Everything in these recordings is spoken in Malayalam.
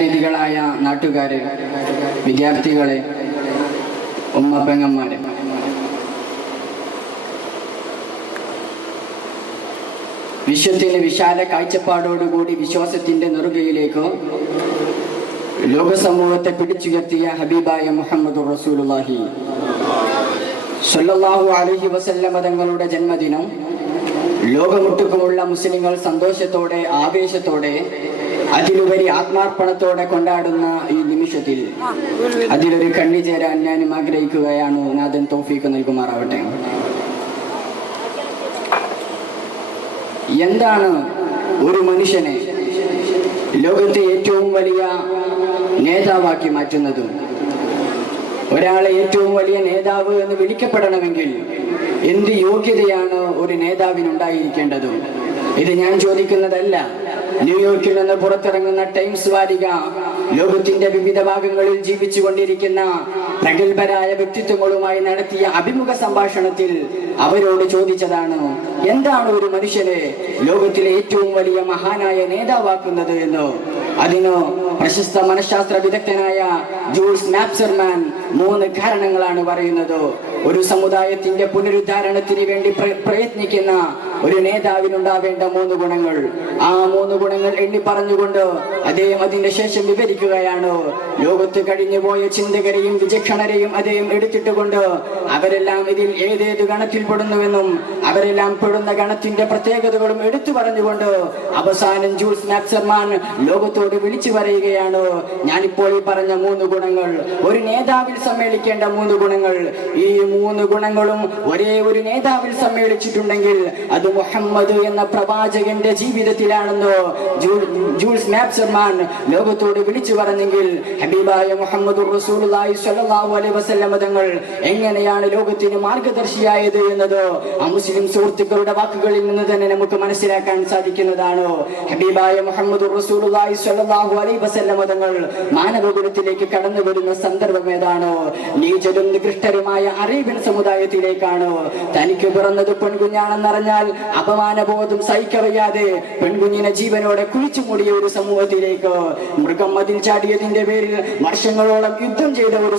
സ്നേഹനിധികളായ നാട്ടുകാരെ, വിദ്യാർത്ഥികളെ, ഉമ്മ പെങ്ങന്മാരെ, വിശ്വത്തിന് വിശാല കാഴ്ചപ്പാടോടുകൂടി വിശ്വാസത്തിന്റെ നെറുകയിലേക്ക് ലോകസമൂഹത്തെ പിടിച്ചുയർത്തിയ ഹബീബായ മുഹമ്മദുർ റസൂലുള്ളാഹി സ്വല്ലല്ലാഹു അലൈഹി വസല്ലമ തങ്ങളുടെ ജന്മദിനം ലോകമൊട്ടുക്കുമുള്ള മുസ്ലിങ്ങൾ സന്തോഷത്തോടെ, ആവേശത്തോടെ, അതിലുപരി ആത്മാർപ്പണത്തോടെ കൊണ്ടാടുന്ന ഈ നിമിഷത്തിൽ അതിലൊരു കണ്ണി ചേരാൻ ഞാനും ആഗ്രഹിക്കുകയാണ്. നാഥൻ തൗഫീഖ് നൽകുമാറാവട്ടെ. എന്താണ് ഒരു മനുഷ്യനെ ലോകത്തെ ഏറ്റവും വലിയ നേതാവാക്കി മാറ്റുന്നത്? ഒരാളെ ഏറ്റവും വലിയ നേതാവ് എന്ന് വിളിക്കപ്പെടണമെങ്കിൽ എന്ത് യോഗ്യതയാണ് ഒരു നേതാവിനുണ്ടായിരിക്കേണ്ടത്? ഇത് ഞാൻ ചോദിക്കുന്നതല്ല. ന്യൂയോർക്കിൽ നിന്ന് പുറത്തിറങ്ങുന്ന ടൈംസ് വാരിക ലോകത്തിന്റെ വിവിധ ഭാഗങ്ങളിൽ ജീവിച്ചു കൊണ്ടിരിക്കുന്ന പ്രഗത്ഭരായ വ്യക്തിത്വങ്ങളുമായി നടത്തിയ അഭിമുഖ സംഭാഷണത്തിൽ അവരോട് ചോദിച്ചതാണ്, എന്താണ് ഒരു മനുഷ്യനെ ലോകത്തിലെ ഏറ്റവും വലിയ മഹാനായ നേതാവാക്കുന്നത് എന്ന്. അതിന് പ്രശസ്ത മനഃശാസ്ത്ര വിദഗ്ധനായ ജൂൾസ് മാപ്സർമാൻ 3 കാരണങ്ങളാണ് പറയുന്നത്. ഒരു സമുദായത്തിന്റെ പുനരുദ്ധാരണത്തിന് വേണ്ടി പ്രയത്നിക്കുന്ന ഒരു നേതാവിനുണ്ടാവേണ്ട 3 ഗുണങ്ങൾ. ആ 3 ഗുണങ്ങൾ എണ്ണി പറഞ്ഞുകൊണ്ട് അദ്ദേഹം അതിന്റെ ശേഷം വിവരിക്കുകയാണ്. ലോകത്ത് കഴിഞ്ഞുപോയ ചിന്തകരെയും വിചക്ഷണരെയും അദ്ദേഹം എടുത്തിട്ടുകൊണ്ട് അവരെല്ലാം ഇതിൽ ഏതേത് ഗണത്തിൽ പെടുന്നുവെന്നും അവരെല്ലാം പെടുന്ന ഗണത്തിന്റെ പ്രത്യേകതകളും എടുത്തു പറഞ്ഞുകൊണ്ട് അവസാനം ജൂൾസ് മാപ്സർമാൻ ലോകത്തോട് വിളിച്ചു പറയുകയാണ്, ഞാനിപ്പോൾ ഈ പറഞ്ഞ 3 ഗുണങ്ങൾ, ഒരു നേതാവിൽ സമ്മേളിക്കേണ്ട 3 ഗുണങ്ങൾ, ഈ 3 ഗുണങ്ങളും ഒരേ ഒരു നേതാവിൽ സമ്മേളിച്ചിട്ടുണ്ടെങ്കിൽ അത് മുഹമ്മദ് എന്ന പ്രവാചകന്റെ ജീവിതത്തിലാണെന്ന് ജൂൾസ് മാപ്സർമാൻ ലോകത്തോട് വിളിച്ചു പറഞ്ഞെങ്കിൽ ഹബീബായ മുഹമ്മദുർ റസൂലുള്ളാഹി സ്വല്ലല്ലാഹു അലൈഹി വസല്ലം തങ്ങൾ എങ്ങനെയാണ് ലോകത്തിന് മാർഗദർശിയായത് എന്നത് ആ മുസ്ലിം സുഹൃത്തുക്കളുടെ വാക്കുകളിൽ നിന്ന് തന്നെ നമുക്ക് മനസ്സിലാക്കാൻ സാധിക്കുന്നതാണ്. ഹബീബായ മുഹമ്മദുർ റസൂലുള്ളാഹി സ്വല്ലല്ലാഹു അലൈഹി വസല്ലം തങ്ങൾ മാനവകുലത്തിലേക്ക് കടന്നു വരുന്ന സന്ദർഭം ഏതാണ്? നീചരും നികൃഷ്ടരുമായ അറേബ്യൻ സമുദായത്തിലേക്കാണ്. തനിക്ക് പിറന്നത് പെൺകുഞ്ഞാണെന്നറിഞ്ഞാൽ അപമാനബോധം സഹിക്കവയ്യാതെ പെൺകുഞ്ഞിനെ ജീവനോടെ കുഴിച്ചു മൂടിയ ഒരു സമൂഹത്തിലേക്ക്, മൃഗം മതിൽ ചാടിയതിന്റെ പേരിൽ വർഷങ്ങളോളം യുദ്ധം ചെയ്ത ഒരു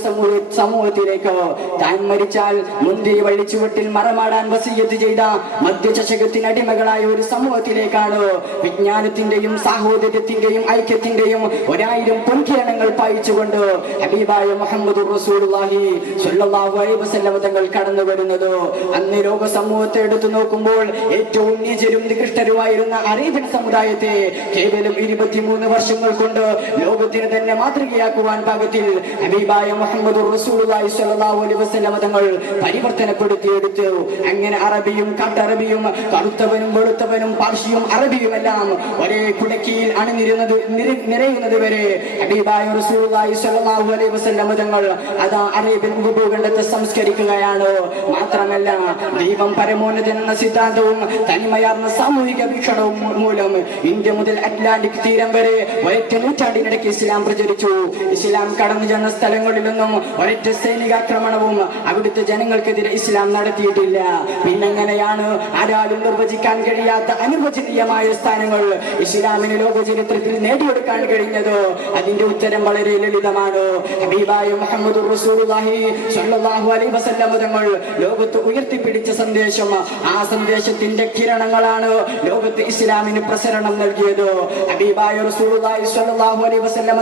സമൂഹത്തിലേക്ക്, താൻ മരിച്ചാൽ മുന്തിരി വള്ളിച്ചുവട്ടിൽ മറമാടാൻ വസിയ്യത്ത് ചെയ്ത മദ്യചഷകത്തിന് അടിമകളായ ഒരു സമൂഹത്തിലേക്കാണ് വിജ്ഞാനത്തിന്റെയും സാഹോദര്യത്തിന്റെയും ഐക്യത്തിന്റെയും 1000 പൊൻകിരണങ്ങൾ പായിച്ചുകൊണ്ട് ഹബീബായ മുഹമ്മദുർ റസൂലുള്ളാഹി സ്വല്ലല്ലാഹു അലൈഹി വസല്ലം തങ്ങൾ കടന്നു വരുന്നത്. അന്ന് ലോക സമൂഹത്തെ എടുത്തു നോക്കുമ്പോൾ ഏറ്റവും നീചരും നികൃഷ്ടരുമായിരുന്ന അറേബ്യൻ സമുദായത്തെ കേവലം 23 വർഷങ്ങൾ കൊണ്ട് ലോകത്തിന് തന്നെ മാതൃകയാക്കുവാൻ പാകത്തിൽ ഹബീബായ മുഹമ്മദുർ റസൂലുള്ളാഹി സ്വല്ലല്ലാഹു അലൈഹി വസല്ലം തങ്ങൾ പരിവർത്തനപ്പെടുത്തിയെടുത്തു. അങ്ങനെ അറബിയും കാട്ടറബിയും കറുത്തവനും വെളുത്തവനും പാർഷിയും അറബിയും എല്ലാം ഒരേ കുടക്കീയിൽ നിറയുന്നത് വരെ ഹബീബായ റസൂലുള്ളാഹി സ്വല്ലല്ലാഹു അലൈഹി വസല്ലം തങ്ങൾ അതാ അറേബ്യൻ ഉപഭൂഖണ്ഡത്തെ സംസ്കരിക്കുകയാണ്. മാത്രമല്ല, ദൈവം പരമോന്നതൻ എന്ന സിദ്ധാന്തവും തനിമയാർന്ന സാമൂഹിക വീക്ഷണവും മൂലം ഇന്ത്യ മുതൽ അറ്റ്ലാന്റിക് തീരം വരെ ഒരൊറ്റ നൂറ്റാണ്ടിനിടയ്ക്ക് ഇസ്ലാം പ്രചരിച്ചു. ഇസ്ലാം കടന്നു ചെന്ന സ്ഥലങ്ങളിലൊന്നും ഒരൊറ്റ സൈനികാക്രമണവും അവിടുത്തെ ജനങ്ങൾക്കെതിരെ ഇസ്ലാം നടത്തിയിട്ടില്ല. പിന്നെങ്ങനെയാണ് ആരാലും നിർവചിക്കാൻ കഴിയാത്ത അനുവചനീയമായ സ്ഥാനങ്ങൾ ഇസ്ലാമിന് ലോക ചരിത്രത്തിൽ നേടിയെടുക്കാൻ കഴിഞ്ഞത്? അതിന്റെ ഉത്തരം വളരെ ലളിതമാണ്. ഹബീബായ മുഹമ്മദുർ റസൂലുള്ളാഹി സ്വല്ലല്ലാഹു അലൈഹി വസല്ലം തങ്ങൾ ലോകത്ത് ഉയർത്തിപ്പിടിച്ച സന്ദേശം, ആ സന്ദേശത്തിന്റെ കിരണങ്ങളാണ് ലോകത്ത് ഇസ്ലാമിന് പ്രസരണം നൽകിയത്. ഹബീബായ റസൂലുള്ളാഹി സ്വല്ലല്ലാഹു അലൈഹി വസല്ലം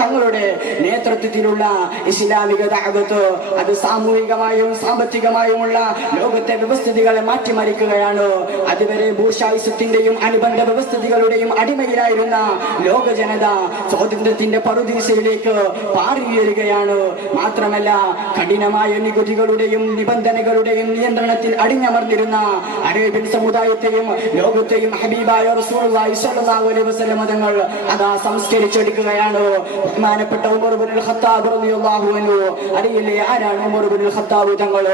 തങ്ങളുടെ നേതൃത്വത്തിലുള്ള ഇസ്ലാമിക ദഅവത്ത് അത് സാമൂഹികമായും സാമ്പത്തികമായുമുള്ള ലോകത്തെ വ്യവസ്ഥിതികളെ മാറ്റിമറിക്കുകയാണ്. അതുവരെ ഭൂഷായുസത്തിന്റെയും അനുബന്ധ വ്യവസ്ഥിതികളുടെയും അടിമയിലായിരുന്ന ലോക ജനത സ്വാതന്ത്ര്യത്തിന്റെ പറുദീസയിലേക്ക് പാറിയുയരുകയാണ്. മാത്രമല്ല, കഠിനമായ നികുതികളുടെയും നിബന്ധനകളുടെയും നിയന്ത്രണത്തിൽ അടിഞ്ഞമർന്നിരുന്ന അറേബ്യൻ സമുദായത്തെയും ലോകത്തെയും ഹബീബായ റസൂലുള്ളാഹി സ്വല്ലല്ലാഹു അലൈഹി വസല്ലം തങ്ങൾ അതാ സംസ്കരിച്ചെടുക്കുകയാണ്. ബഹുമാനപ്പെട്ട ഉമർ ഇബ്നുൽ ഖത്താബ് റളിയല്ലാഹു അൻഹു, അറിയില്ലേ ആരാണ് ഉമർ ഇബ്നുൽ ഖത്താബ് തങ്ങൾ?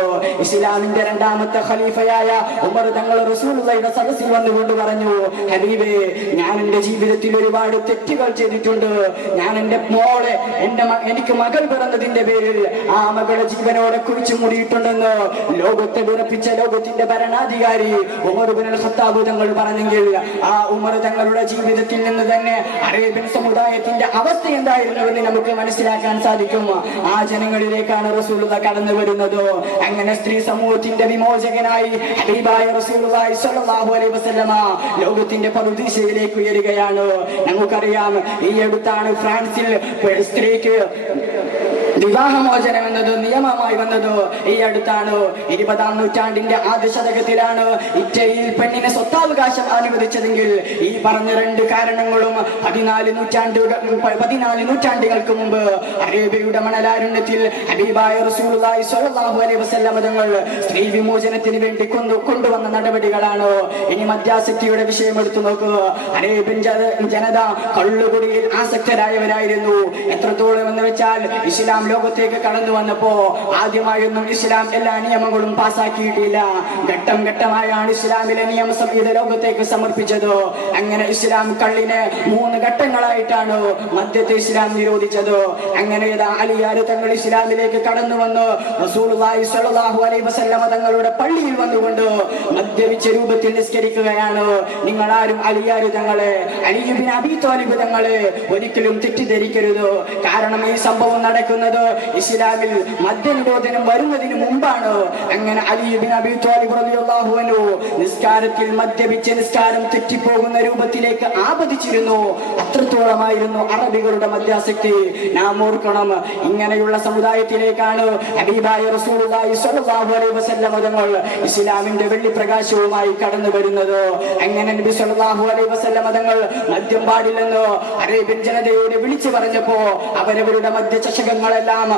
ഇസ്ലാമിന്റെ 2ാമത്തെ ഖലീഫയായ ഉമർ തങ്ങൾ റസൂലുള്ളാഹിയുടെ സദസ്സിൽ വന്നുകൊണ്ട് പറഞ്ഞു, ഹബീബേ, ഞാൻ എന്റെ ജീവിതത്തിൽ ഒരുപാട് തെറ്റുകൾ ചെയ്തിട്ടുണ്ട്. ഞാൻ എൻ്റെ മോളെ എനിക്ക് മകൾ പിറന്നതിന്റെ പേരിൽ ആ മകളെ ജീവനോടെ കുഴിച്ചു മൂടിയിട്ടുണ്ടെന്ന് ലോകത്തെ വിറപ്പിച്ച ലോകത്തിന്റെ ഭരണാധികാരി ഉമർ ഇബ്നുൽ ഖത്താബ് തങ്ങൾ പറഞ്ഞെങ്കിൽ ആ ഉമർ തങ്ങളുടെ ജീവിതത്തിൽ നിന്ന് തന്നെ അറേബ്യൻ സമുദായത്തിന്റെ അവസ്ഥ എന്തായിരുന്നുവെന്ന് നമുക്ക് മനസ്സിലാക്കാൻ സാധിക്കും. ആ ജനങ്ങളിലേക്കാണ് റസൂലുള്ളാഹി കടന്നു വരുന്നത്. അങ്ങനെ സ്ത്രീ സമൂഹത്തിന്റെ വിമോചകനായി ഹബീബായ റസൂലുള്ളാഹി സ്വല്ലല്ലാഹു അലൈഹി വസല്ലമ ലോകത്തിന്റെ പറുദീസയിലേക്ക് ഉയരുകയാണ്. നമുക്കറിയാം, ഈ അടുത്താണ് ഫ്രാൻസിൽ സ്ത്രീക്ക് വിവാഹമോചനം എന്നത് നിയമമായി വന്നത്. ഈ അടുത്താണ് 20-ാം നൂറ്റാണ്ടിന്റെ ആദ്യ ശതകത്തിലാണ് ഇറ്റലിയിൽ പെണ്ണിന് സ്വത്താവകാശം അനുവദിച്ചതെങ്കിൽ ഈ പറഞ്ഞ രണ്ട് കാരണങ്ങളും 14 നൂറ്റാണ്ടുകൾക്ക് മുമ്പ് അറേബ്യയുടെ മണലാരണ്യത്തിൽ ഹബീബായ റസൂലുള്ളാഹി സ്വല്ലല്ലാഹു അലൈഹി വസല്ലം തങ്ങൾ സ്ത്രീ വിമോചനത്തിന് വേണ്ടി കൊണ്ടുവന്ന നടപടികളാണ്. ഇനി മദ്യാസക്തിയുടെ വിഷയം എടുത്തു നോക്കുക. അറേബ്യൻ ജനത കള്ളുകുടിയിൽ ആസക്തരായവരായിരുന്നു. എത്രത്തോളം എന്ന് വെച്ചാൽ ഇസ്ലാം ലോകത്തേക്ക് കടന്നു വന്നപ്പോ ആദ്യമായൊന്നും ഇസ്ലാം എല്ലാ നിയമങ്ങളും പാസാക്കിയിട്ടില്ല. ഘട്ടം ഘട്ടമായാണ് ഇസ്ലാമിലെ നിയമസംഹിത ലോകത്തേക്ക് സമർപ്പിച്ചത്. അങ്ങനെ ഇസ്ലാം കള്ളിനെ 3 ഘട്ടങ്ങളായിട്ടാണ് മദ്യത്തെ ഇസ്ലാം നിരോധിച്ചത്. അങ്ങനെ അലിയാർ തങ്ങൾ ഇസ്ലാമിലേക്ക് കടന്നു വന്ന് റസൂലുള്ളാഹി സ്വല്ലല്ലാഹു അലൈഹി വസല്ലമ തങ്ങളുടെ പള്ളിയിൽ വന്നുകൊണ്ട് മദ്യപിച്ച രൂപത്തിൽ നിസ്കരിക്കുകയാണ്. നിങ്ങൾ ആരും അലിയാർ തങ്ങളെ, അലി ഇബ്നു അബീ ത്വാലിബ് തങ്ങളെ ഒരിക്കലും തെറ്റിദ്ധരിക്കരുത്. കാരണം ഈ സംഭവം നടക്കുന്നത് ഇസ്ലാമിൽ മദ്യനിരോധനം വരുന്നതിന് മുമ്പാണ്. അങ്ങനെ അലി ഇബ്നു അബീ ത്വാലിബ് റളിയല്ലാഹു അൻഹു നിസ്കാരത്തിൽ മദ്യപിച്ച് നിസ്കാരം തെറ്റിപ്പോകുന്ന രൂപത്തിലേക്ക് ആപതിച്ചിരുന്നു. അത്രത്തോളമായിരുന്നു അറബികളുടെ മദ്യാസക്തി. നാം ഓർക്കണം, ഇങ്ങനെയുള്ള സമുദായത്തിലേക്കാണ് ഹബീബായ റസൂലുള്ളാഹി സ്വല്ലല്ലാഹു അലൈഹി വസല്ലം തങ്ങൾ ഇസ്ലാമിന്റെ വെള്ളിപ്രകാശവുമായി കടന്നു വരുന്നത്. അങ്ങനെ നബി സ്വല്ലല്ലാഹു അലൈഹി വസല്ലം തങ്ങൾ മദ്യം പാടില്ലെന്ന് അറേബ്യൻ ജനതയോട് വിളിച്ചു പറഞ്ഞപ്പോ അവരവരുടെ മദ്യചഷകങ്ങളെല്ലാം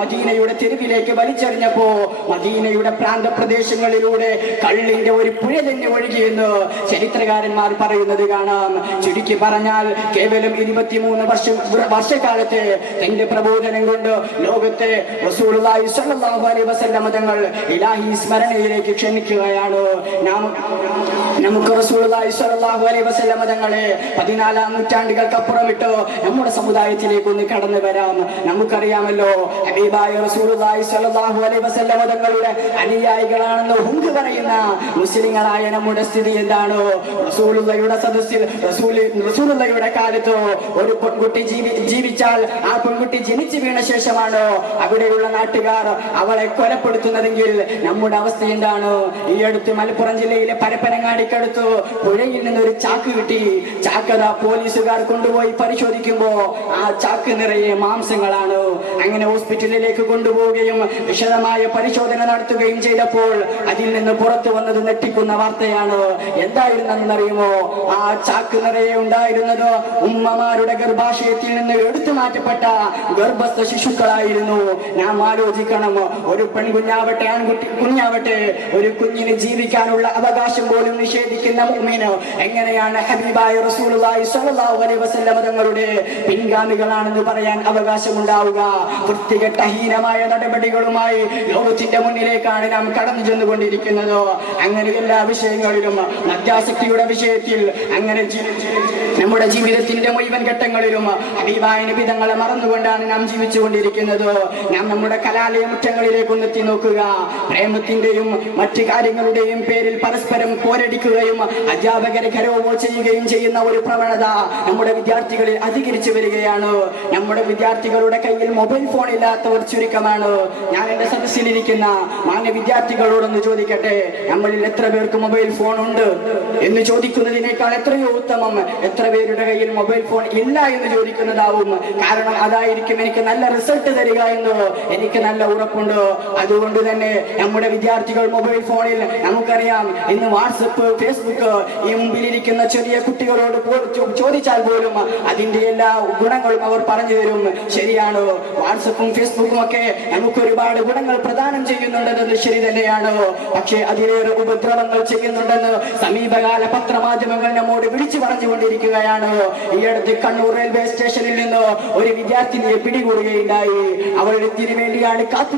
മദീനയുടെ തെരുവിലേക്ക് വലിച്ചെറിഞ്ഞപ്പോ മദീനയുടെ പ്രാന്തപ്രദേശങ്ങളിലൂടെ കള്ളിന്റെ ഒരു പുഴ തന്നെ ഒഴുകിയെന്ന് ചരിത്രകാരന്മാർ പറയുന്നത് കാണാം. ചുരുക്കി പറഞ്ഞാൽ കേവലം 23 വർഷക്കാലത്തെ തന്റെ പ്രബോധനം കൊണ്ട് ലോകത്തെ റസൂലുള്ളാഹി സ്വല്ലല്ലാഹു അലൈഹി വസല്ലം തങ്ങൾ ഇലാഹി സ്മരണയിലേക്ക് ക്ഷണിക്കുകയാണ്. നമുക്ക് റസൂലുള്ളാഹി സ്വല്ലല്ലാഹു അലൈഹി വസല്ലം തങ്ങളെ 14-ാം നൂറ്റാണ്ടുകൾക്കപ്പുറമിട്ട് നമ്മുടെ സമുദായത്തിലേക്ക് ഒന്ന് കടന്നു വരാം. നമുക്കറിയാമല്ലോ, ഹബീബായ റസൂലുള്ളാഹി സ്വല്ലല്ലാഹു അലൈഹി വസല്ലം തങ്ങളുടെ അനുയായികളാണെന്ന് ഹുങ്ക് പറയുന്ന മുസ്ലിങ്ങളായ നമ്മുടെ സ്ഥിതി എന്താണ്? റസൂലുള്ളാഹിയുടെ സദസ്സിൽ റസൂലുള്ളാഹിയുടെ കാലത്ത് ഒരു പെൺകുട്ടി ജീവിച്ചാൽ ആ പെൺകുട്ടി ജനിച്ചു വീണ ശേഷമാണ് അവിടെയുള്ള നാട്ടുകാർ അവളെ കൊലപ്പെടുത്തുന്നതെങ്കിൽ നമ്മുടെ അവസ്ഥ എന്താണ്? ഈ അടുത്ത് മലപ്പുറം ജില്ലയിലെ പരപ്പനങ്ങാടിക്കടുത്ത് പുഴയിൽ നിന്നൊരു ചാക്ക് കിട്ടി. ചാക്കത പോലീസുകാർ കൊണ്ടുപോയി പരിശോധിക്കുമ്പോ ആ ചാക്ക് നിറയെ മാംസങ്ങളാണ്. അങ്ങനെ ഹോസ്പിറ്റലിലേക്ക് കൊണ്ടുപോവുകയും വിശദമായ പരിശോധന നടത്തുകയും ചെയ്തപ്പോൾ അതിൽ നിന്ന് പുറത്തു വന്നത് ഞെട്ടിക്കുന്ന വാർത്തയാണ്. എന്തായിരുന്നെന്നറിയുമോ? ആ ചാക്ക് നിറയെ ഉണ്ടായിരുന്നത് ഉമ്മമാരുടെ ഗർഭാശയത്തിൽ നിന്ന് എടുത്തു മാറ്റപ്പെട്ട ഗർഭസ്ഥ ശിശുക്കളായിരുന്നു. നാം ആലോചിക്കണം, ഒരു പെൺകുഞ്ഞാവട്ടെ കുഞ്ഞാവട്ടെ ഒരു കുഞ്ഞിന് ജീവിക്കാനുള്ള അവകാശം പോലും നിഷേധിക്കുന്ന മുഅ്മിന് എങ്ങനെയാണ് ഹബീബായ റസൂലുള്ളാഹി സ്വല്ലല്ലാഹു അലൈഹി വസല്ലം തങ്ങളുടെ പിൻഗാമികളാണെന്ന് പറയാൻ അവകാശമുണ്ടാവുക? വൃത്തികെട്ട ഹീനമായ നടപടികളുമായി ലോകത്തിന്റെ മുന്നിലേക്കാണ് നാം കടന്നു ചെന്നുകൊണ്ടിരിക്കുന്നത്. അങ്ങനെ എല്ലാ വിഷയങ്ങളിലും, മദ്യാസക്തിയുടെ വിഷയത്തിൽ, അങ്ങനെ നമ്മുടെ ജീവിതത്തിന്റെ മുഴുവൻ ഘട്ടങ്ങളിലും ഹബീബായ നബി തങ്ങളെ മറന്നുകൊണ്ടാണ് നാം ജീവിച്ചുകൊണ്ടിരിക്കുന്നത്. നാം നമ്മുടെ കലാലയ മുറ്റങ്ങളിലേക്ക് ഒന്നെത്തി നോക്കുക. പ്രേമത്തിന്റെയും മറ്റു കാര്യങ്ങളുടെയും പേരിൽ പരസ്പരം പോരടിക്കുകയും അധ്യാപകരെ ഖരോവോ ചെയ്യുകയും ചെയ്യുന്ന ഒരു പ്രവണത നമ്മുടെ വിദ്യാർത്ഥികളിൽ അധികരിച്ചു വരികയാണ്. നമ്മുടെ വിദ്യാർത്ഥികളുടെ കയ്യിൽ മൊബൈൽ ഫോൺ ഇല്ലാത്തവർ ചുരുക്കമാണ്. ഞാൻ എന്റെ സദസ്സിലിരിക്കുന്ന മാന്യ വിദ്യാർത്ഥികളോടൊന്ന് ചോദിക്കട്ടെ, നമ്മളിൽ എത്ര പേർക്ക് മൊബൈൽ ഫോൺ ഉണ്ട് എന്ന് ചോദിക്കുന്നതിനേക്കാൾ എത്രയോ ഉത്തമം എത്ര പേരുടെ കയ്യിൽ മൊബൈൽ ഫോൺ ഇല്ല എന്ന് ചോദിക്കുന്നതാവും. കാരണം അതായിരിക്കും എനിക്ക് നല്ല റിസൾട്ട് തരിക എന്ന് എനിക്ക് നല്ല ഉറപ്പുണ്ട്. അതുകൊണ്ട് തന്നെ നമ്മുടെ വിദ്യാർത്ഥികൾ മൊബൈൽ ഫോണിൽ, നമുക്കറിയാം ഇന്ന് വാട്സപ്പ്, ഫേസ്ബുക്ക്, ഈ മുമ്പിലിരിക്കുന്ന ചെറിയ കുട്ടികളോട് ചോദിച്ചാൽ പോലും അതിന്റെ എല്ലാ ഗുണങ്ങളും അവർ പറഞ്ഞു തരും. ശരിയാണ്, വാട്സപ്പും ഫേസ്ബുക്കും ഒക്കെ നമുക്ക് ഒരുപാട് ഗുണങ്ങൾ പ്രദാനം ചെയ്യുന്നുണ്ടെന്നത് ശരി തന്നെയാണ്. പക്ഷേ അതിലേറെ ഉപദ്രവങ്ങൾ ചെയ്യുന്നുണ്ടെന്ന് സമീപകാല പത്രമാധ്യമങ്ങൾ നമ്മോട് വിളിച്ചു പറഞ്ഞുകൊണ്ടിരിക്കുകയാണ്. ഈ അടുത്ത് കണ്ണൂർ റെയിൽവേ സ്റ്റേഷനിൽ നിന്ന് ഒരു വിദ്യാർത്ഥിനിയെ പിടികൂടുകയുണ്ടായി. അവൾ എന്തിനു വേണ്ടിയാണ് കാത്തു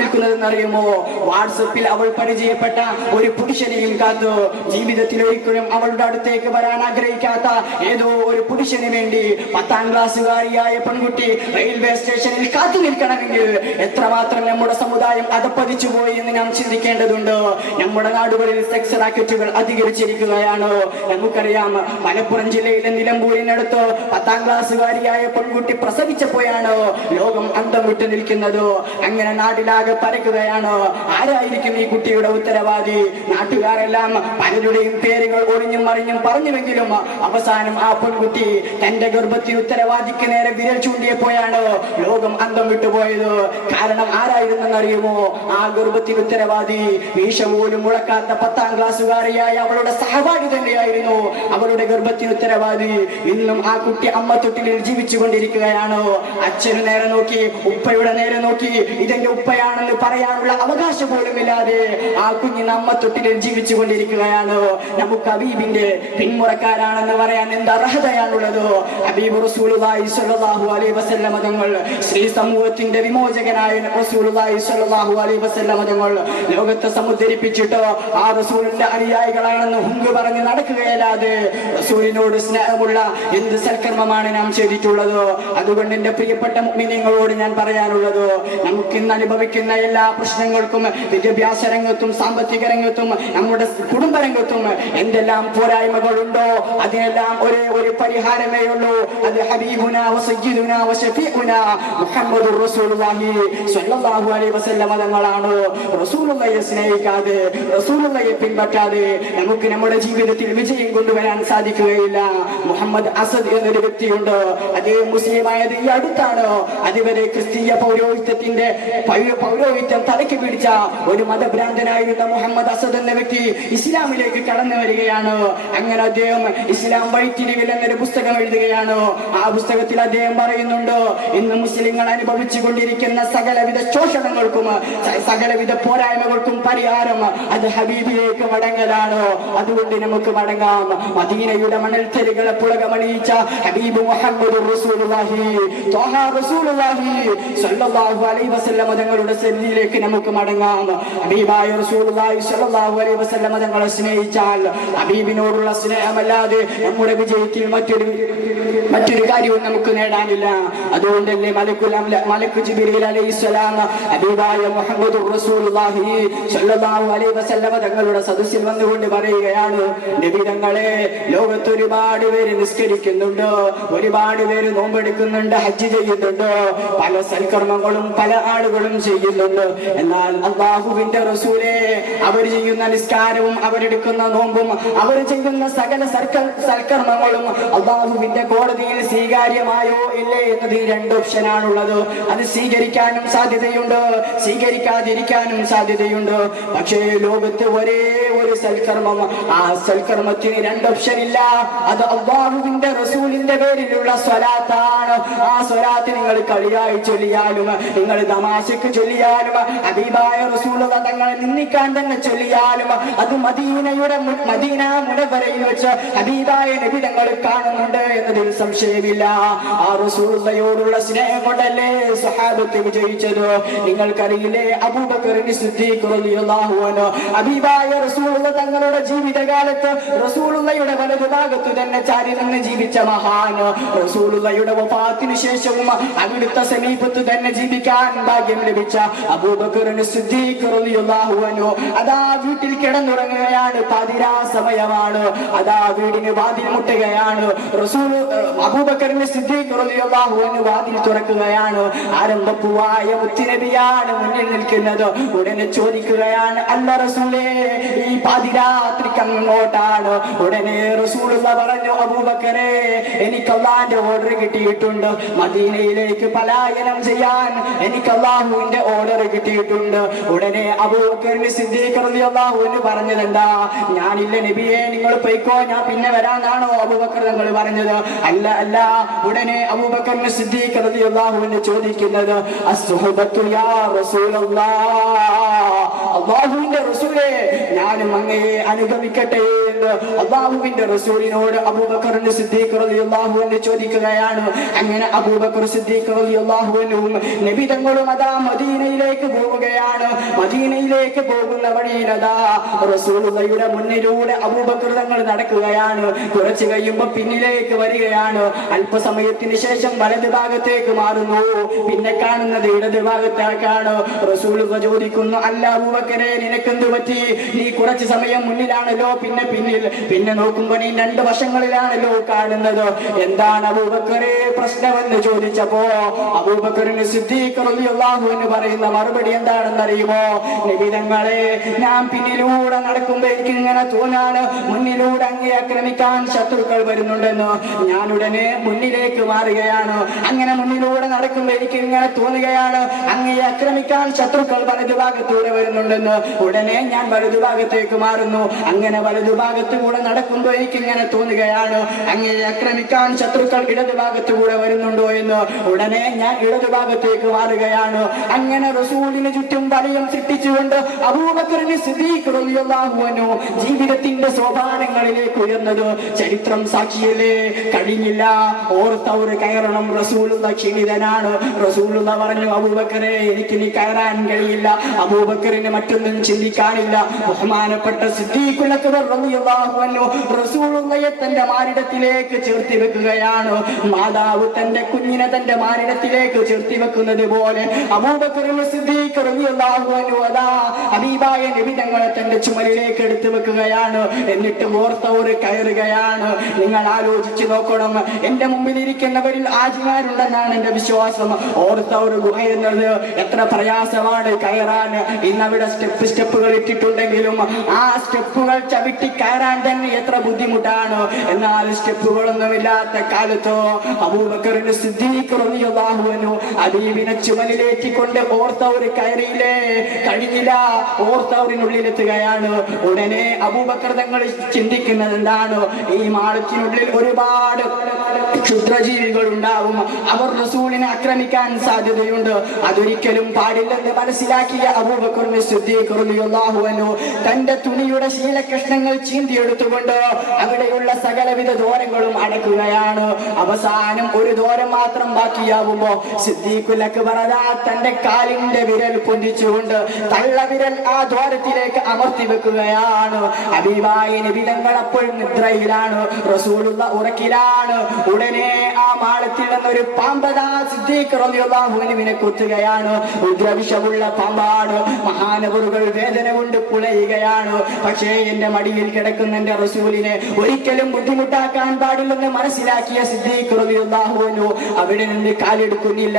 നിൽക്കുന്നതെന്ന് അറിയുമോ? വാട്സപ്പിൽ അവൾ പരിചയപ്പെട്ട ഒരു പുരുഷനെയും കാത്തു. ജീവിതത്തിൽ ഒരിക്കലും അവളുടെ അടുത്തേക്ക് വരാൻ ആഗ്രഹിക്കാത്ത ഏതോ ഒരു പുരുഷന് വേണ്ടി 10ാം ക്ലാസ്സുകാരിയായ പെൺകുട്ടി റെയിൽവേ സ്റ്റേഷനിൽ കാത്തു നിൽക്കണമെങ്കിൽ എത്രമാത്രം നമ്മുടെ സമുദായം അതപ്പതിച്ചു പോയി എന്ന് നാം ചിന്തിക്കേണ്ടതുണ്ട്. നമ്മുടെ നാടുകളിൽ സെക്സ് റാക്കറ്റുകൾ അധികരിച്ചിരിക്കുകയാണ്. നമുക്കറിയാം, മലപ്പുറം ജില്ലയിലെ നിലമ്പൂരിനടുത്ത് 10ാം ക്ലാസ്സുകാരിയായ പെൺകുട്ടി പ്രസവിച്ചപ്പോഴാണ് ലോകം അന്തം വിട്ടു നിൽക്കുന്നത്. അങ്ങനെ നാട്ടിലാകെ പരക്കുകയാണ്. ആരായിരിക്കും ഈ കുട്ടിയുടെ ഉത്തരവാദി? നാട്ടുകാരെല്ലാം പലരുടെയും പേരുകൾ ഒളിഞ്ഞും മറിഞ്ഞും പറഞ്ഞുവെങ്കിലും അവസാനം ആ പെൺകുട്ടി തന്റെ ഗർഭത്തിന് ഉത്തരവാദിക്ക് നേരെ വിരൽ ചൂണ്ടിയപ്പോഴാണ് ലോകം അന്തം വിട്ടുപോയത്. കാരണം ആരായിരുന്നെന്നറിയുമോ? ആ ഗർഭത്തിന് ഉത്തരവാദി വീശ പോലും മുളക്കാത്ത 10ാം ക്ലാസ്സുകാരിയായ അവളുടെ സഹപാഠി തന്നെയായിരുന്നു അവളുടെ ഗർഭത്തിന് ഉത്തരവാദി. ഇന്നും ആ കുട്ടി അമ്മ തൊട്ടിലിൽ ജീവിച്ചു കൊണ്ടിരിക്കുകയാണ്. അച്ഛന് നേരെ നോക്കി, ഉപ്പയുടെ നേരെ നോക്കി ഇതെന്റെ ഉപ്പയാണെന്ന് പറയാനുള്ള അവകാശം പോലും ഇല്ലാതെ ആ കുഞ്ഞിന് അമ്മ തൊട്ടിലിൽ ജീവിച്ചു കൊണ്ടിരിക്കുകയാണ്. നമുക്ക് ഹബീബിന്റെ പിന്മുറക്കാരാണെന്ന് പറയാൻ എന്ത് അർഹതയാണുള്ളത്? ഹബീബ് റസൂലുള്ളാഹി സ്വല്ലല്ലാഹു അലൈഹി വസല്ലം തങ്ങൾ, സ്ത്രീ സമൂഹത്തിന്റെ വിമോചകനായ റസൂലുള്ളാഹി സ്വല്ലല്ലാഹു അലൈഹി വസല്ലം തങ്ങൾ ലോകത്തെ സമുദ്ധരിപ്പിച്ചിട്ട് ആ റസൂലിന്റെ അനുയായികളാണെന്ന് ഹുങ്ക് പറഞ്ഞ് നടക്കുകയല്ലാതെ റസൂലിനോട് സ്നേഹമുള്ള എന്ത് സൽക്കർമ്മമാണ് നാം ചെയ്തിട്ടുള്ളത്? അതുകൊണ്ട് എന്റെ പ്രിയപ്പെട്ട മുഅ്മിനീങ്ങളോട് ഞാൻ പറയാനുള്ളത്, നമുക്കിന്ന് അനുഭവിക്കുന്ന എല്ലാ പ്രശ്നങ്ങൾക്കും വിദ്യാഭ്യാസ രംഗത്തും സാമ്പത്തിക രംഗത്തും നമ്മുടെ കുടുംബ രംഗത്തും എന്തെല്ലാം പോരായ്മകളുണ്ടോ അതിനെല്ലാം ഒരേ ഒരു പരിഹാരമേ ഉള്ളൂ. അത് ഹബീബുനാ വസയ്യിദുനാ വശഫീഉനാ മുഹമ്മദുർ റസൂലുള്ളാഹി സ്വല്ലല്ലാഹു അലൈഹി വസല്ലം തങ്ങളാണ്. റസൂലുള്ളാഹിയെ സ്നേഹിക്കാതെ, റസൂലുള്ളാഹിയെ പിൻപറ്റാതെ നമുക്ക് നമ്മുടെ ജീവിതത്തിൽ വിജയം കൊണ്ടുവരാൻ സാധിക്കുകയില്ല. മുഹമ്മദ് അസദ് എന്നൊരു വ്യക്തിയുണ്ട്. അദ്ദേഹം മുസ്ലിമായത് ഈ അടുത്താണ്. അതുവരെ ക്രിസ്തീയ പൗരോഹിത്യം തലയ്ക്ക് പിടിച്ച ഒരു മതഭ്രാന്തനായിരുന്ന മുഹമ്മദ് അസദ് എന്ന വ്യക്തി ഇസ്ലാമിലേക്ക് കടന്നു വരികയാണ്. അങ്ങനെ അദ്ദേഹം ഇസ്ലാം വഴിത്തിരിവിൽ എന്നൊരു പുസ്തകം എഴുതുകയാണ്. ആ പുസ്തകത്തിൽ അദ്ദേഹം പറയുന്നുണ്ട്, ഇന്ന് മുസ്ലിങ്ങൾ അനുഭവിച്ചു കൊണ്ടിരിക്കുന്ന സകലവിധ ശോഷണങ്ങൾക്കും സകലവിധ പോരായ്മകൾക്കും പരിഹാരം അത് ഹബീബിലേക്ക് മടങ്ങലാണ്. അതുകൊണ്ട് നമുക്ക് മടങ്ങാം. മദീനയുടെ മണൽത്തരികളെ പുളകമണിയിച്ച ഹബീബ് മുഹമ്മദ് റസൂലുള്ളാഹി ത്വഹ റസൂലുള്ളാഹി സ്വല്ലല്ലാഹു അലൈഹി വസല്ലം തങ്ങളുടെ സന്നിധിയിലേക്ക് നമുക്ക് മടങ്ങാം. ഹബീബായ റസൂലുള്ളാഹി സ്വല്ലല്ലാഹു അലൈഹി വസല്ലം തങ്ങളെ സ്നേഹിച്ചാൽ ഹബീബിനോടുള്ള സ്നേഹമല്ലാതെ നമ്മുടെ വിജയത്തിൽ മറ്റൊരു കാര്യവും നമുക്ക് നേടാനില്ല. അതുകൊണ്ടല്ലേ മലക്കു ജിബ്രീൽ അലൈഹിസ്സലാം ഹബീബായ മുഹമ്മദ് റസൂലുള്ളാഹി സ്വല്ലല്ലാഹു അലൈഹി വസല്ലം തങ്ങളുടെ സദസ്സിൽ വന്നുകൊണ്ട് പറയുകയാണ്, നബി തങ്ങളെ, ലോകത്ത് ഒരുപാട് പേര് നിസ്കരിക്കുന്നുണ്ട്, ഒരുപാട് പേര് നോമ്പെടുക്കുന്നുണ്ട്, ഹജ്ജ് ചെയ്യുന്നുണ്ട്, പല സൽക്കർമ്മങ്ങളും പല ആളുകളും ചെയ്യുന്നുണ്ട്. എന്നാൽ അല്ലാഹുവിന്റെ റസൂലേ, അവർ ചെയ്യുന്ന നിസ്കാരവും അവരെടുക്കുന്ന നോമ്പും അവർ ചെയ്യുന്ന സകല സൽക്കർമ്മങ്ങളും അല്ലാഹുവിന്റെ കോടതിയിൽ സ്വീകാര്യമായോ ഇല്ലേ എന്നതിൽ 2 ഓപ്ഷനാണുള്ളത്. അത് സ്വീകരിക്കാനും സാധ്യതയുണ്ട്, സ്വീകരിക്കാതിരിക്കാനും സാധ്യതയുണ്ട്. പക്ഷേ ലോകത്ത് ഒരേ ഒരു സൽക്കർമ്മം, ആ സൽക്കർമ്മത്തിന് 2 ഓപ്ഷൻ ഇല്ല. അത് അല്ലാഹുവിന്റെ റസൂലിന്റെ പേരിലുള്ള സ്വലാത്താണ്. ആ സ്വലാത്ത് നിങ്ങൾ കളിയായി ചൊല്ലിയാലും, നിങ്ങൾ തമാശക്ക് ചൊല്ലിയാലും, ഹബീബായ റസൂൽ തങ്ങളെ നിന്ദിക്കാൻ തന്നെ ചൊല്ലിയാലും, അത് മദീന മുനവ്വറയിൽ വെച്ച് ഹബീബായ നബി തങ്ങൾ കാണുന്നുണ്ട് എന്നതിൽ സംശയമില്ല. ആ റസൂലുള്ളാഹിയോടുള്ള സ്നേഹം കൊണ്ടല്ലേ സഹാബത്ത് വിജയിച്ചത്. നിങ്ങൾക്കറിയില്ലേ, അബൂബക്കർ സിദ്ദീഖ് റളിയല്ലാഹു അൻഹു ഹബീബായ റസൂലുള്ളാഹി തങ്ങളുടെ ജീവിതകാലത്ത് റസൂലുള്ളാഹിയുടെ വലതുഭാഗത്ത് തന്നെ ചാരി നിന്ന് ജീവിച്ച മഹാൻ. റസൂലുള്ളാഹിയുടെ വഫാത്തിന് ശേഷവും അവിടുത്തെ സമീപത്ത് തന്നെ ജീവിക്കാൻ ഭാഗ്യം ലഭിച്ച അബൂബക്കർ സിദ്ദീഖ് റളിയല്ലാഹു അൻഹു അതാ വീട്ടിൽ കിടന്നുറങ്ങുകയാണ്. പാതിരാ സമയമാണ്. അതാ വീടിന് വാതിൽ മുട്ടുകയാണ്. അബൂബക്കർ സിദ്ദീഖ് റളിയല്ലാഹു അൻഹു വാതിൽ തുറക്കുകയാണ്. ആരംഭപ്പൂവായ മുത്തുനബിയാണ് മുന്നിൽ നിൽക്കുന്നത്. ഉടനെ ചോദിക്കുകയാണ്, അല്ല റസൂലേ, ഈ പാതിരാത്രിക്ക് അങ്ങോട്ടാണ്? ഉടനെ റസൂലുള്ളാഹി പറഞ്ഞു, അബൂബക്കറെ, എനിക്ക് അല്ലാഹുവിന്റെ ഓർഡർ കിട്ടിയിട്ടുണ്ട്. മദീനയിലേക്ക് പലായനം ചെയ്യാൻ എനിക്ക് അല്ലാഹുവിന്റെ ഓർഡർ കിട്ടിയിട്ടുണ്ട്. ഉടനെ അബൂബക്കർ സിദ്ദീഖ് റളിയല്ലാഹു അൻഹു പറഞ്ഞത് എന്താ? ഞാനില്ല നബിയെ, നിങ്ങൾ പോയിക്കോ, ഞാൻ പിന്നെ വരാനാണോ അബൂബക്കർ തങ്ങൾ പറഞ്ഞത്? അല്ല. ഉടനെ അബൂബക്കർ സിദ്ദീഖ് റളിയല്ലാഹു അൻഹു ചോദിക്കുന്നത്, അസ്സുഹബത്തു യാ റസൂലല്ലാഹ്, അല്ലാഹുവിന്റെ റസൂലേ ഞാനും അങ്ങയെ അനുഗമിക്കട്ടെ എന്ന് അല്ലാഹുവിന്റെ റസൂലിനോട് അബൂബക്കർ സിദ്ദീഖ് റളിയല്ലാഹു അൻഹു ചോദിക്കുകയാണ്. അങ്ങനെ അബൂബക്കർ സിദ്ദീഖ് റളിയല്ലാഹു അൻഹുവും നബി തങ്ങളും അതാ മദീനയിലേക്ക് പോവുകയാണ്. മദീനയിലേക്ക് പോകുന്ന വഴിയിലതാ റസൂലുള്ളാഹിയുടെ മുന്നിലൂടെ അബൂബക്കർ തങ്ങൾ നടക്കുകയാണ്. കുറച്ച് കഴിയുമ്പോൾ പിന്നിലേക്ക് വരികയാണ്. അല്പസമയത്തിന് ശേഷം വലത് ഭാഗത്തേക്ക് മാറുന്നു. പിന്നെ കാണുന്നത് ഇടത് ഭാഗത്തേക്കാണ്. റസൂലുള്ളാഹി ചോദിക്കുന്നു, അല്ല അബൂബക്കറെ നിനക്കെന്ത് പറ്റി? നീ കുറച്ച് സമയം മുന്നിലാണല്ലോ, പിന്നെ പിന്നിൽ, പിന്നെ നോക്കുമ്പോ നീ രണ്ട് വശങ്ങളിലാണല്ലോ കാണുന്നത്. എന്താണ് അബൂബക്കറെ പ്രശ്നമെന്ന് ചോദിച്ചപ്പോ അബൂബക്കറിന് സിദ്ദീഖ് റളിയല്ലാഹു അൻഹു പറയുന്ന മറുപടി എന്താണെന്ന് അറിയുമോ? നബി തങ്ങളെ, ഞാൻ പിന്നിലൂടെ നടക്കുമ്പോ എനിക്ക് ഇങ്ങനെ തോന്നാണ് മുന്നിലൂടെ അങ്ങേ ആക്രമിക്കാൻ ശത്രുക്കൾ വരുന്നുണ്ടെന്ന്. ഞാൻ ഉടനെ മുന്നിലേക്ക് മാറുകയാണ്. അങ്ങനെ മുന്നിലൂടെ നടക്കുമ്പോ എനിക്ക് ഇങ്ങനെ തോന്നുകയാണ് അങ്ങേ ആക്രമിക്കാൻ ശത്രുക്കൾ വലതുഭാഗത്തൂടെ വരുന്നുണ്ടെന്ന്. ഉടനെ ഞാൻ വലതുഭാഗത്തേക്ക് മാറുന്നു. അങ്ങനെ വലതുഭാഗത്ത് കൂടെ നടക്കുമ്പോ എനിക്ക് ഇങ്ങനെ തോന്നുകയാണ് അങ്ങേ ആക്രമിക്കാൻ ശത്രുക്കൾ ഇടതുഭാഗത്തുകൂടെ വരുന്നുണ്ടോ എന്ന്. ഉടനെ ഞാൻ ഇടതുഭാഗത്തേക്ക് മാറുകയാണ്. അങ്ങനെ റസൂലിന് ചുറ്റും വലയം സൃഷ്ടിച്ചുകൊണ്ട് അബൂബക്കറിന് സിദ്ദീഖ് റളിയല്ലാഹു അൻഹു ജീവിതത്തിന്റെ സോപാനങ്ങളിലേക്ക് ഉയർന്നത് ചരിത്രം സാക്ഷിയല്ലേ? കഴിഞ്ഞില്ല, ഓർത്തവർ കയറണം. റസൂലുള്ള ക്ഷീണിതനാണ്. റസൂലുള്ള പറഞ്ഞു, അബൂബക്കറെ എനിക്ക് നീ കയറാൻ കഴിയില്ല. അബൂബക്കറിന് മറ്റൊന്നും ചിന്തിക്കാനില്ല. ബഹുമാനപ്പെട്ട സിദ്ദീഖുൽ അക്ബർ റളിയല്ലാഹു അൻഹു റസൂലുള്ളാഹിയെ തന്റെ മാറിടത്തിലേക്ക് ചേർത്തി വെക്കുകയാണ്. മാതാവ് തന്റെ കുഞ്ഞിനെ തന്റെ മാറിടത്തിലേക്ക് ചേർത്തി വെക്കുന്നത് പോലെ അബൂബക്കർ സിദ്ദീഖ് റളിയല്ലാഹു അൻഹു അതാ ഹബീബായ നബി തങ്ങളെ തന്റെ ചുമലിലേക്ക് എടുത്തു വെക്കുകയാണ്. എന്നിട്ട് ഓർത്തവർ കയറുകയാണ്. നിങ്ങൾ ആലോചിച്ച് നോക്കണം, എന്റെ മുമ്പിൽ ഇരിക്കുന്നവരിൽ ആജിമാരുണ്ടെന്നാണ് എന്റെ വിശ്വാസം. ഓർത്തവർ ഗുഹ എന്നത് എത്ര പ്രയാസമാണ് കയറാൻ. ഇന്നവിടെ സ്റ്റെപ്പുകൾ ഇട്ടിട്ടുണ്ടെങ്കിലും ആ സ്റ്റെപ്പുകൾ ചവിട്ടി കയറാൻ തന്നെ എത്ര ബുദ്ധിമുട്ടാണ്. എന്നാൽ സ്റ്റെപ്പുകളൊന്നുമില്ലാത്ത കാലത്തോ അബൂബക്കറിന് സിദ്ദീഖ് റളിയല്ലാഹു അൻഹു ഹബീബിനെ ചുമലിലേറ്റിക്കൊണ്ട് ഓർത്തവർ കയറിയില്ലേ? കഴിഞ്ഞില്ല, ഓർത്തവറിനുള്ളിലെത്തുകയാണ്. ഉടനെ അബൂബക്കർ തങ്ങൾ ചിന്തിക്കുന്നത് എന്താണ്? ഈ മാളത്തിനുള്ളിൽ ഒരുപാട് ക്ഷുദ്രജീവികൾ ഉണ്ടാവും. അവർ റസൂലിനെ ആക്രമിക്കാൻ സാധ്യതയുണ്ട്. അതൊരിക്കലും പാടില്ലെന്ന് മനസ്സിലാക്കിയ അബൂബക്കർ സിദ്ദീഖ് റളിയല്ലാഹു അൻഹു തന്റെ തുണിയുടെ ശീലകഷ്ണങ്ങൾ ചീന്തിയെടുത്തുകൊണ്ട് അവിടെയുള്ള സകലവിധ ദ്വാരങ്ങളും അടയ്ക്കുകയാണ്. അവസാനം ഒരു ദ്വാരം മാത്രം ബാക്കിയാവുമ്പോ സിദ്ദീഖുൽ അക്ബർ തന്റെ കാലിന്റെ വിരൽ പൊന്തിച്ചുകൊണ്ട് തള്ളവിരൽ ആ ദ്വാരത്തിലേക്ക് അമർത്തി വെക്കുകയാണ്. ഹബീബായ നബി തങ്ങൾ അപ്പോൾ നിദ്രയിലാണ്. റസൂലുള്ള ഉറക്കിലാണ്. ഉടനെ ആ മാളത്തിൽ നിന്നൊരു പാമ്പതാ സിദ്ദീഖ് റളിയല്ലാഹു അൻഹുവിനെ കൊത്തുകയാണ്. ഉഗ്രവിഷമുള്ള പാമ്പാണ്. മഹാനവറുകൾ വേദന കൊണ്ട് പുളയുകയാണ്. പക്ഷേ എന്റെ മടിയിൽ കിടക്കുന്ന എന്റെ റസൂലിനെ ഒരിക്കലും ബുദ്ധിമുട്ടാക്കാൻ പാടില്ലെന്ന് മനസ്സിലാക്കിയ സിദ്ദീഖ് റളിയല്ലാഹു അൻഹു അവിടെ നിന്ന് കാലെടുക്കുന്നില്ല.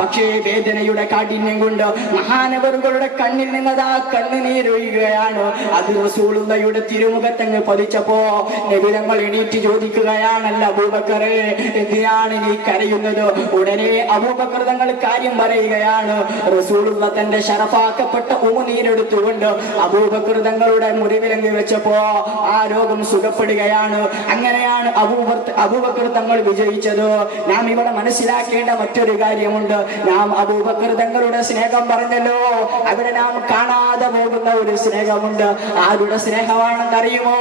പക്ഷേ വേദനയുടെ കാഠിന്യം കൊണ്ട് മഹാനവറുകളുടെ കണ്ണിൽ നിന്നതാ കണ്ണുനീരൊഴുകുകയാണ്. അത് റസൂലുള്ളാഹിയുടെ തിരുമുഖത്തങ്ങ് പതിച്ചപ്പോ നബി തങ്ങൾ എണീറ്റ് ചോദിക്കുകയാണല്ല അബൂബക്കറെ, എന്തിനാണ് നീ കരയുന്നത്? ഉടനെ അബൂബക്കർ തങ്ങൾ കാര്യം പറയുകയാണ്. റസൂലുള്ള തന്റെ ശറഫാക്കപ്പെട്ട ഉമിനീരെടുത്തുകൊണ്ട് അബൂബക്കർ തങ്ങളുടെ മുറിവിലങ്ങ് വെച്ചപ്പോ ആ രോഗം സുഖപ്പെടുകയാണ്. അങ്ങനെയാണ് അബൂബക്കർ തങ്ങൾ വിജയിച്ചത്. നാം ഇവിടെ മനസ്സിലാക്കേണ്ട മറ്റൊരു കാര്യമുണ്ട്. നാം അബൂബക്കർ തങ്ങളുടെ സ്നേഹം പറഞ്ഞല്ലോ, അവിടെ നാം കാണാതെ പോകുന്ന ഒരു സ്നേഹമുണ്ട്. ആരുടെ സ്നേഹമാണെന്ന് അറിയുമോ?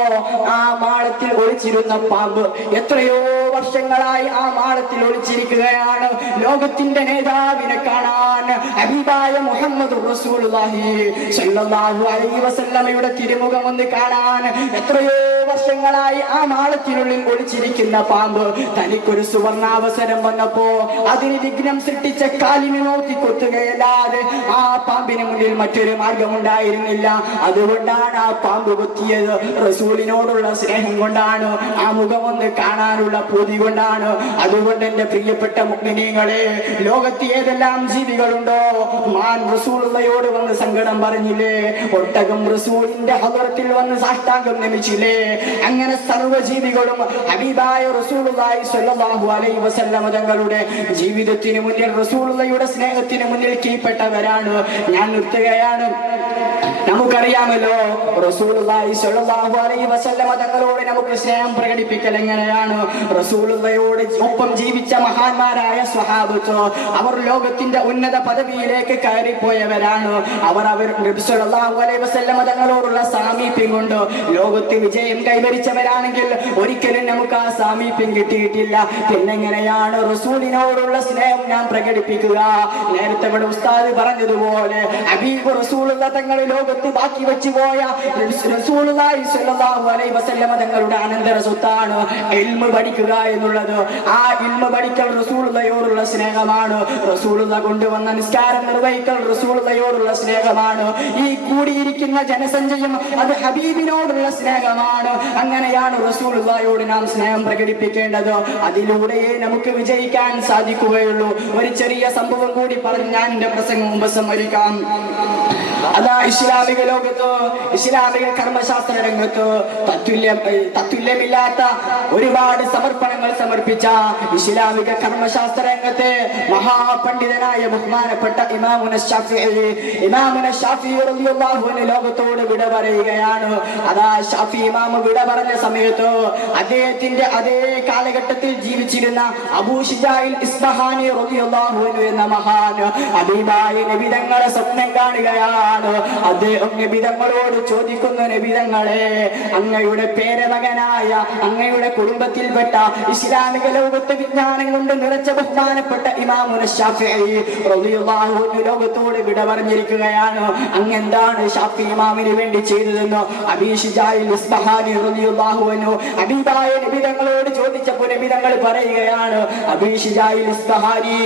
ആ മാളത്തിൽ ഒളിച്ചിരുന്ന പാമ്പ് എത്രയോ വർഷങ്ങളായി ആ മാളത്തിൽ ഒളിച്ചിരിക്കുകയാണ്. ലോകത്തിന്റെ നേതാവിനെ കാണാൻ ഹബീബായ മുഹമ്മദ് റസൂലുള്ളാഹി സ്വല്ലല്ലാഹു അലൈഹി വസല്ലമയുടെ തിരുമുഖം ഒന്ന് കാണാൻ എത്രയോ വർഷങ്ങളായി ആ മാളത്തിനുള്ളിൽ ഒളിച്ചിരിക്കുന്ന പാമ്പ് തനിക്കൊരു സുവർണാവസരം വന്നപ്പോ അതിന് വിഘ്നം സൃഷ്ടിച്ച കാലിനെ നോക്കി കൊത്തുകയല്ലാതെ ആ പാമ്പിന് മുന്നിൽ മറ്റൊരു മാർഗമുണ്ടായിരുന്നില്ല. അതുകൊണ്ടാണ് ആ പാമ്പ് കൊത്തിയത്. റസൂലിനോടുള്ള സ്നേഹം കൊണ്ടാണ്, ആ മുഖം ഒന്ന് കാണാനുള്ള പൂതി കൊണ്ടാണ്. അതുകൊണ്ട് എന്റെ പ്രിയപ്പെട്ട മുഅ്മിനീങ്ങളെ, ലോകത്ത് ഏതെല്ലാം ജീവികളുണ്ടോ മാൻ റസൂലുള്ളാഹിയോട് വന്ന് സങ്കടം പറഞ്ഞില്ലേ? ഒട്ടകം റസൂലിന്റെ ഹദറത്തിൽ വന്ന് സാഷ്ടാംഗം നമിച്ചില്ലേ? അങ്ങനെ സർവ്വജീവികളും ഹബീബായ റസൂലുള്ളാഹി സ്വല്ലല്ലാഹു അലൈഹി വസല്ലം തങ്ങളുടെ ജീവിതത്തിന് മുന്നിൽ റസൂലുള്ളാഹിയുടെ സ്നേഹത്തിന് മുന്നിൽ കീഴ്പ്പെട്ടവരാണ്. ഞാൻ നിർത്തുകയാണ്. നമുക്കറിയാമല്ലോ റസൂലുള്ളാഹി സ്വല്ലല്ലാഹു അലൈഹി വസല്ലമ തങ്ങളോട് നമുക്ക് സ്നേഹം പ്രകടിപ്പിക്കൽ എങ്ങനെയാണ്? റസൂലുള്ളാഹിയോട് ഒപ്പം ജീവിച്ച മഹാന്മാരായ സ്വഹാബത്ത്, അവർ ലോകത്തിന്റെ ഉന്നത പദവിയിലേക്ക് കയറിപ്പോയവരാണ്. അവർ നബി സ്വല്ലല്ലാഹു അലൈഹി വസല്ലമ തങ്ങളോടുള്ള സാമീപ്യം കൊണ്ട് ലോകത്ത് വിജയം കൈവരിച്ചവരാണെങ്കിൽ ഒരിക്കലും നമുക്ക് ആ സാമീപ്യം കിട്ടിയിട്ടില്ല. പിന്നെങ്ങനെയാണ് റസൂലിനോടുള്ള സ്നേഹം ഞാൻ പ്രകടിപ്പിക്കുക? നേരത്തെ ഇവിടെ ഉസ്താദ് പറഞ്ഞതുപോലെ ഹബീബ് റസൂലുള്ള തങ്ങൾ ലോകത്ത് ബാക്കി വെച്ചു പോയ റസൂലുള്ളാഹി സ്വല്ലല്ലാഹു അലൈഹി വസല്ലമ തങ്ങളുടെ അനന്തര സ്വത്താണ് ഇൽമ് പഠിക്കുക എന്നുള്ളത്. ആ ഇൽമ് പഠിക്കൽ റസൂലുള്ളാഹിയോടുള്ള സ്നേഹമാണ്. റസൂലുള്ള കൊണ്ടുവന്ന നിസ്കാരം നിർവഹിക്കൽ റസൂലുള്ളാഹിയോടുള്ള സ്നേഹമാണ്. ഈ കൂടിയിരിക്കുന്ന ജനസഞ്ചയം അത് ഹബീബിനോടുള്ള സ്നേഹമാണ്. അങ്ങനെയാണ് റസൂലുള്ളാഹിയോട് നാം സ്നേഹം പ്രകടിപ്പിക്കേണ്ടത്. അതിലൂടെയേ നമുക്ക് വിജയിക്കാൻ സാധിക്കുകയുള്ളൂ. ഒരു ചെറിയ സംഭവം കൂടി പറഞ്ഞ് ഞാൻ എന്റെ പ്രസംഗം ഉപസംഹരിക്കാം. അതാ ഇസ്ലാമിക ലോകത്ത്, ഇസ്ലാമിക കർമ്മശാസ്ത്ര രംഗത്ത് തത്തുല്യമില്ലാത്ത ഒരുപാട് സമർപ്പണങ്ങൾ സമർപ്പിച്ച ഇസ്ലാമിക കർമ്മശാസ്ത്ര രംഗത്തെ മഹാപണ്ഡിതനായ ബഹുമാനപ്പെട്ട ഇമാമുന ശാഫിഈ റളിയല്ലാഹു അൻഹു ലോകത്തോട് വിട പറയുകയാണ്. അതാ ഷാഫി ഇമാം വിട പറഞ്ഞ സമയത്ത് അദ്ദേഹത്തിന്റെ അതേ കാലഘട്ടത്തിൽ ജീവിച്ചിരുന്ന അബൂ ശുജാഇൽ ഇസ്ഫഹാനി റളിയല്ലാഹു അൻഹു എന്ന മഹാൻ ഹബീബായ നബി തങ്ങളെ സ്വപ്നം കാണുകയാണ്. അദ്ദേഹം നബി തങ്ങളോട് ചോദിക്കുന്നു, നബി തങ്ങളെ, അങ്ങയുടെ പേരമകനായ അങ്ങയുടെ കുടുംബത്തിൽപ്പെട്ട ഇസ്ലാമിക ലോകത്ത് വിജ്ഞാനം കൊണ്ട് നിറച്ച ബഹുമാനപ്പെട്ട ഇമാമുന ശാഫിഈ റളിയല്ലാഹു അൻഹു ലോകത്തോട് വിട പറഞ്ഞിരിക്കുകയാണ്. അങ്ങെന്താണ് ഷാഫി ഇമാമിന് വേണ്ടി ചെയ്തതെന്ന് അബീ ശുജാഇൽ ഇസ്ഫഹാനി റളിയല്ലാഹു അൻഹു ഹബീബായ നബി തങ്ങളോട് ചോദിച്ചപ്പോൾ നബി തങ്ങൾ പറയുകയാണ്, അബീ ശുജാഇൽ ഇസ്ഫഹാനി,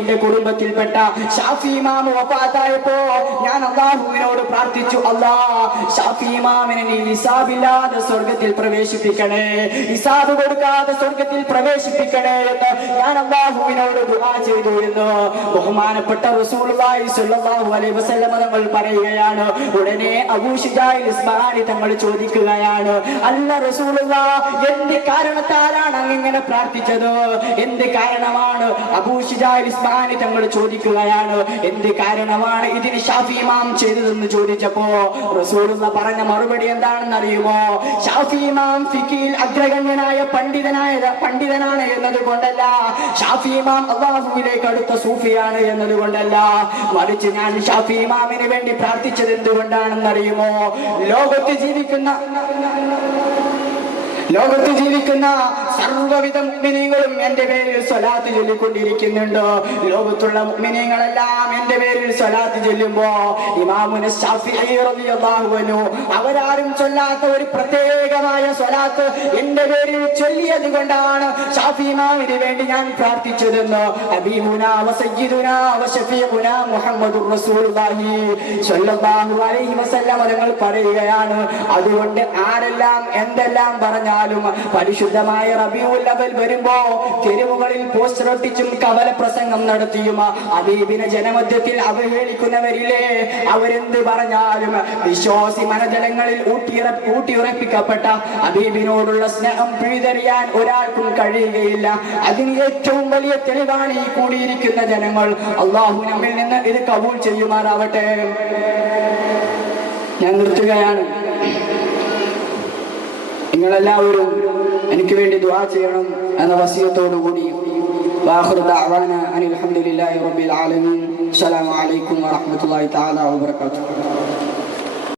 എന്റെ കുടുംബത്തിൽപ്പെട്ട ഷാഫി ഇമാം വഫാത്തായപ്പോ ഞാൻ അല്ലാഹുവിനോട് പ്രാർത്ഥിച്ചു, അല്ലാഹ് ഷാഫി ഇമാമിനെ നീ ഹിസാബില്ലാതെ സ്വർഗ്ഗത്തിൽ പ്രവേശിപ്പിക്കണേ, ഹിസാബ് കൊടുക്കാതെ സ്വർഗ്ഗത്തിൽ പ്രവേശിപ്പിക്കണേ എന്ന് ഞാൻ അല്ലാഹുവിനോട് ദുആ ചെയ്തു എന്ന് ബഹുമാനപ്പെട്ട റസൂലുള്ളാഹി സ്വല്ലല്ലാഹു അലൈഹി വസല്ലം തങ്ങൾ പറയുകയാണ്. ഉടനെ അബൂ ശുജാഇൽ ഇസ്ഫഹാനി തങ്ങൾ ചോദിക്കുകയാണ്, അല്ല റസൂലുള്ളാഹ്, എന്ത് കാരണത്താലാണ് അങ്ങനെ പ്രാർത്ഥിച്ചത്? എന്ത് കാരണമാണ്? അബൂ ശുജാഇൽ ഇസ്ഫഹാനി തങ്ങൾ ചോദിക്കുകയാണ്, എന്ത് കാരണമാണ് ഇതിന് ഷാഫി ഇമാം ചെയ്തതെന്ന് ചോദിച്ചപ്പോ റസൂലുള്ളാഹ് പറഞ്ഞ മറുപടി എന്താണെന്ന് അറിയുമോ? ഷാഫി ഇമാം ഫിഖിൽ അഗ്രഗണ്യനായ പണ്ഡിതനാണ് എന്നതുകൊണ്ടല്ല, ഷാഫി ഇമാം അല്ലാഹുവിലേക്ക് അടുത്ത സൂഫിയാണ് എന്നതുകൊണ്ടല്ല, മറിച്ച് ഞാൻ ഷാഫി ഇമാമിന് വേണ്ടി പ്രാർത്ഥിച്ചത് എന്തുകൊണ്ടാണെന്ന് അറിയുമോ? ലോകത്ത് ജീവിക്കുന്ന സർവ്വവിധ മുഅ്മിനീങ്ങളും എന്റെ പേരിൽ സ്വലാത്ത് ചൊല്ലിക്കൊണ്ടിരിക്കുന്നുണ്ട്. ലോകത്തുള്ള മുഅ്മിനീങ്ങളെല്ലാം എന്റെ പേരിൽ സ്വലാത്ത് ചൊല്ലുമ്പോ ഇമാമുന ശാഫിഈ റളിയല്ലാഹു അൻഹു അവരാരും ചൊല്ലാത്ത ഒരു പ്രത്യേകമായ സ്വലാത്ത് എന്റെ പേരിൽ ചൊല്ലിയത് കൊണ്ടാണ് ഷാഫി ഇമാമിന് വേണ്ടി ഞാൻ പ്രാർത്ഥിച്ചതെന്ന് ഹബീബുനാ വസയ്യിദുനാ വശഫീഉനാ മുഹമ്മദുർ റസൂലുള്ളാഹി സ്വല്ലല്ലാഹു അലൈഹി വസല്ലം തങ്ങൾ പറയുകയാണ്. അതുകൊണ്ട് ആരെല്ലാം എന്തെല്ലാം പറഞ്ഞാൽ പരിശുദ്ധമായ റബീഉൽ അവൽ വരുമ്പോ തെരുവുകളിൽ പോസ്റ്റർ ഒട്ടിച്ചും കവല പ്രസംഗം നടത്തിയും ഹബീബിനെ ജനമധ്യത്തിൽ അവഹേളിക്കുന്നവരില്ലേ, അവരെന്ത് പറഞ്ഞാലും വിശ്വാസി മനജലങ്ങളിൽ ഊട്ടിയുറപ്പിക്കപ്പെട്ട ഹബീബിനോടുള്ള സ്നേഹം പിഴുതെറിയാൻ ഒരാൾക്കും കഴിയുകയില്ല. അതിന് ഏറ്റവും വലിയ തെളിവാണ് ഈ കൂടിയിരിക്കുന്ന ജനങ്ങൾ. അല്ലാഹു നമ്മിൽ നിന്ന് ഇത് കബൂൽ ചെയ്യുമാറാവട്ടെ. ഞാൻ നിർത്തുകയാണ്. നിങ്ങളെല്ലാവരും എനിക്ക് വേണ്ടി ദുആ ചെയ്യണം എന്ന വസിയത്തോടുകൂടി വാഖിറു ദഅവാന അനിൽ ഹംദുലില്ലാഹി റബ്ബിൽ ആലമീൻ. അസ്സലാമു അലൈക്കും വറഹ്മത്തുള്ളാഹി തആല വബറകാതുഹു.